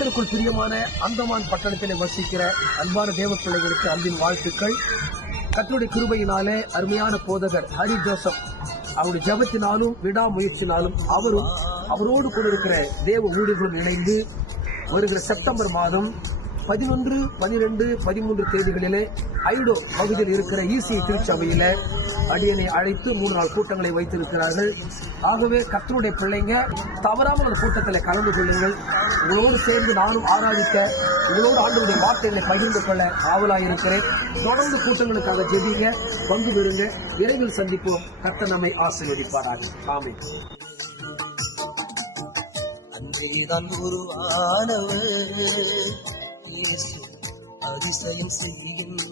கர்த்தருக்குள் பிரியமான அந்தமான் பட்டணத்திலே வசிக்கிற அன்பான தேவ பிள்ளைகளுக்கு அன்பின் வாழ்த்துக்கள். கர்த்தருடைய கிருபையினாலே அருமையான போதகர் ஹரி ஜோசப் அவருடைய ஜபத்தினாலும் விடாமுயற்சினாலும் அவரோடு கூட இருக்கிற தேவ ஊழியர்களும் இணைந்து வருகிற செப்டம்பர் மாதம் 11, 12, 13 தேதிகளிலே ஐடோ பகுதியில் இருக்கிற ஈசிஐ திருச்சபையில அடியனை அழைத்து 3 நாள் கூட்டங்களை வைத்திருக்கிறார்கள். ஆகவே கர்த்தருடைய பிள்ளைங்க தவறாமல் அந்த கூட்டத்தில் கலந்து கொள்ளுங்கள். உங்களோடு சேர்ந்து நானும் ஆராதிக்க, உங்களோடு ஆண்டவருடைய வார்த்தைகளை பகிர்ந்து கொள்ள ஆவலாயிருக்கிறேன். தொடர்ந்து கூட்டங்களுக்காக ஜெபிங்க, பங்கு பெறுங்க. விரைவில் சந்திப்போம். கர்த்தர் நம்மை ஆசீர்வதிப்பாராக. ஆமென். அன்றைதான் உருவானவர் இயேசு அதிசயம் செய்கின்ற